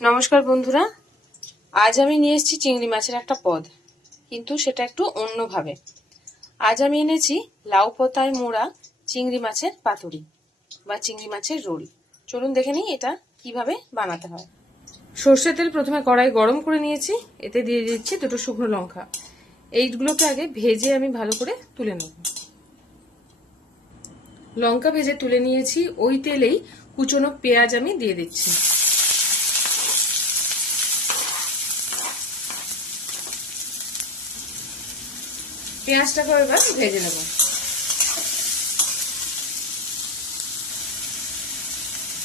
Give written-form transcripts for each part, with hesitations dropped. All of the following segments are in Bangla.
নমস্কার বন্ধুরা, আজ আমি নিয়ে এসেছি চিংড়ি মাছের একটা পদ, কিন্তু সেটা একটু অন্যভাবে। আজ আমি এনেছি লাউ পাতায় মোড়া চিংড়ি মাছের পাতুরি বা চিংড়ি মাছের রোল। চলুন দেখে নিই এটা কিভাবে বানাতে হয়। সর্ষের তেল প্রথমে কড়াই গরম করে নিয়েছি, এতে দিয়ে দিচ্ছি দুটো শুকনো লঙ্কা। এইগুলোকে আগে ভেজে আমি ভালো করে তুলে নেব। লঙ্কা ভেজে তুলে নিয়েছি, ওই তেলেই কুচনো পেঁয়াজ আমি দিয়ে দিচ্ছি। পেঁয়াজটাকে এবার ভেজে নেব।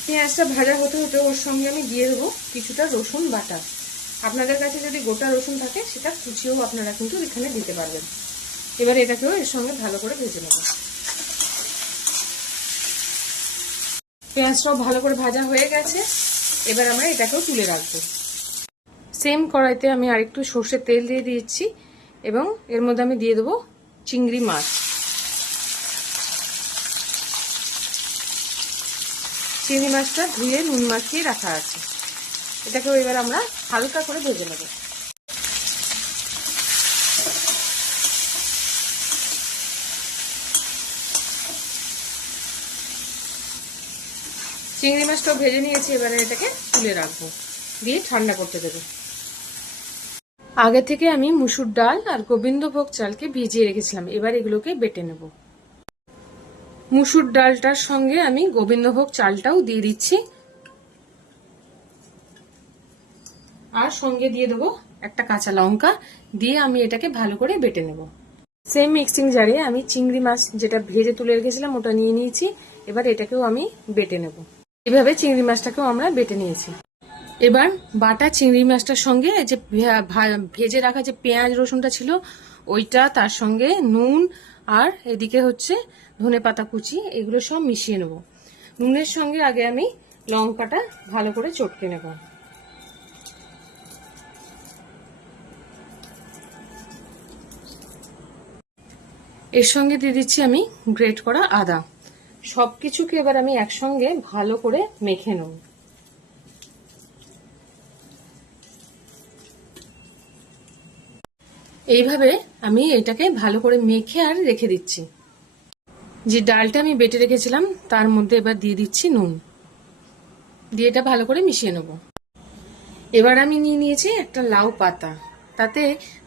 পেঁয়াজটা ভাজা হতে হতে ওর সঙ্গে আমি দিয়ে দেবো কিছুটা রসুন বাটা। আপনাদের কাছে যদি গোটা রসুন থাকে সেটা কুচিয়েও আপনারা কিন্তু এখানে দিতে পারবেন। এবার এটাকেও এর সঙ্গে ভালো করে ভেজে নেব। পেঁয়াজটাও ভালো করে ভাজা হয়ে গেছে, এবার আমরা এটাকেও তুলে রাখবো। সেম কড়াইতে আমি আরেকটু সর্ষের তেল দিয়ে দিচ্ছি এবং এর মধ্যে আমি দিয়ে দেবো চিংড়ি মাছ। চিংড়ি মাছটা ধুয়ে নুন মাখিয়ে রাখা আছে, এটাকেও এবার আমরা হালকা করে ভেজে নেব। চিংড়ি মাছটাও ভেজে নিয়েছি, এবারে এটাকে তুলে রাখবো, দিয়ে ঠান্ডা করতে দেবো। আগে থেকে আমি মুসুর ডাল আর গোবিন্দভোগ চালকে ভিজিয়ে রেখেছিলাম, এবার এগুলোকে বেটে নেব। মুসুর ডালটার সঙ্গে আমি গোবিন্দভোগ চালটাও দিয়ে দিচ্ছি, আর সঙ্গে দিয়ে দেবো একটা কাঁচা লঙ্কা, দিয়ে আমি এটাকে ভালো করে বেটে নেব। সেম মিক্সিং জারে আমি চিংড়ি মাছ যেটা ভেজে তুলে রেখেছিলাম ওটা নিয়ে নিয়েছি, এবার এটাকেও আমি বেটে নেব। এভাবে চিংড়ি মাছটাকেও আমরা বেটে নিয়েছি। এবার বাটা চিংড়ি মাছটার সঙ্গে যে ভেজে রাখা যে পেঁয়াজ রসুনটা ছিল ওইটা, তার সঙ্গে নুন, আর এদিকে হচ্ছে ধনেপাতা কুচি, এগুলো সব মিশিয়ে নেব। নুনের সঙ্গে আগে আমি লঙ্কাটা ভালো করে চটকে নেব। এর সঙ্গে দিয়ে দিচ্ছি আমি গ্রেট করা আদা। সবকিছুকে এবার আমি একসঙ্গে ভালো করে মেখে নেব। এইভাবে আমি এটাকে ভালো করে মেখে আর রেখে দিচ্ছি। যে ডালটা আমি বেটে রেখেছিলাম তার মধ্যে এবার দিয়ে দিচ্ছি নুন, দিয়ে এটা ভালো করে মিশিয়ে নেব। এবার আমি নিয়ে নিয়েছি একটা লাউ পাতা, তাতে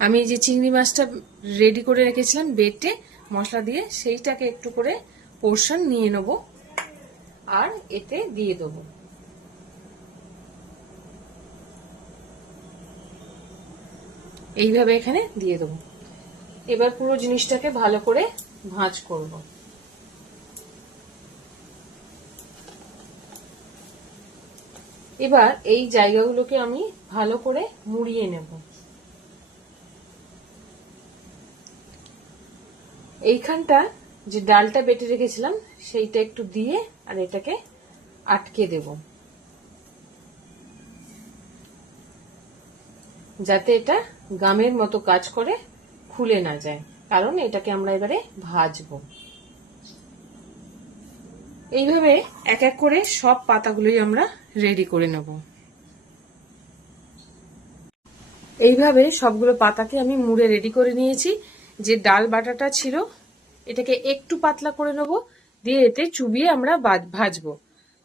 আমি যে চিংড়ি মাছটা রেডি করে রেখেছিলাম বেটে মশলা দিয়ে, সেইটাকে একটু করে পোর্শন নিয়ে নেব আর এতে দিয়ে দেবো। এইভাবে এখানে দিয়ে দেবো। এবার পুরো জিনিসটাকে ভালো করে ভাঁজ করব। এবার এই জায়গাগুলোকে আমি ভালো করে মুড়িয়ে নেব। এইখানটা যে ডালটা বেটে রেখেছিলাম সেইটা একটু দিয়ে আর এটাকে আটকে দেব, যাতে এটা গামের মতো কাজ করে খুলে না যায়, কারণ এটাকে আমরা এবারে ভাজবো। এইভাবে এক এক করে সব পাতাগুলোই আমরা রেডি করে নেব। এইভাবে সবগুলো পাতাকে আমি মুড়ে রেডি করে নিয়েছি। যে ডাল বাটাটা ছিল এটাকে একটু পাতলা করে নেব, দিয়ে এতে চুবিয়ে আমরা ভাজবো।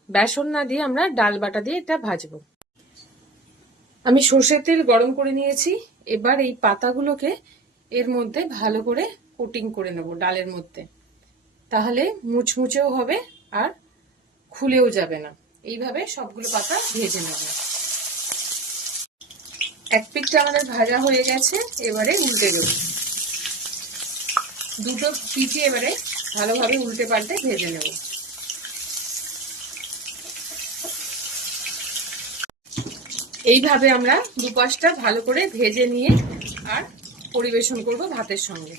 বেসন না দিয়ে আমরা ডাল বাটা দিয়ে এটা ভাজবো। আমি সর্ষের তেল গরম করে নিয়েছি, এবার এই পাতাগুলোকে এর মধ্যে ভালো করে কোটিং করে নেব ডালের মধ্যে, তাহলে মুচমুচেও হবে আর খুলেও যাবে না। এইভাবে সবগুলো পাতা ভেজে নেব। এক পিঠটা আমাদের ভাজা হয়ে গেছে, এবারে উল্টে দেব। দুটো পিঠে এবারে ভালোভাবে উল্টে পাল্টে ভেজে নেব। এইভাবে আমরা দুপাশটা ভালো করে ভেজে নিয়ে আর পরিবেশন করব ভাতের সঙ্গে।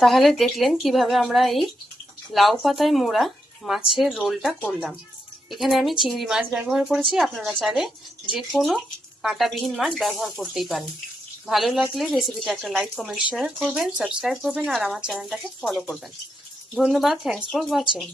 তাহলে দেখলেন কিভাবে আমরা এই লাউ পাতায় মোড়া মাছের রোলটা করলাম। এখানে আমি চিংড়ি মাছ ব্যবহার করেছি, আপনারা চাইলে যে কোনো কাঁটাবিহীন মাছ ব্যবহার করতেই পারেন। ভালো লাগলে রেসিপিটা একটা লাইক কমেন্ট শেয়ার করবেন, সাবস্ক্রাইব করবেন আর আমার চ্যানেলটাকে ফলো করবেন। ধন্যবাদ। Thanks for watching.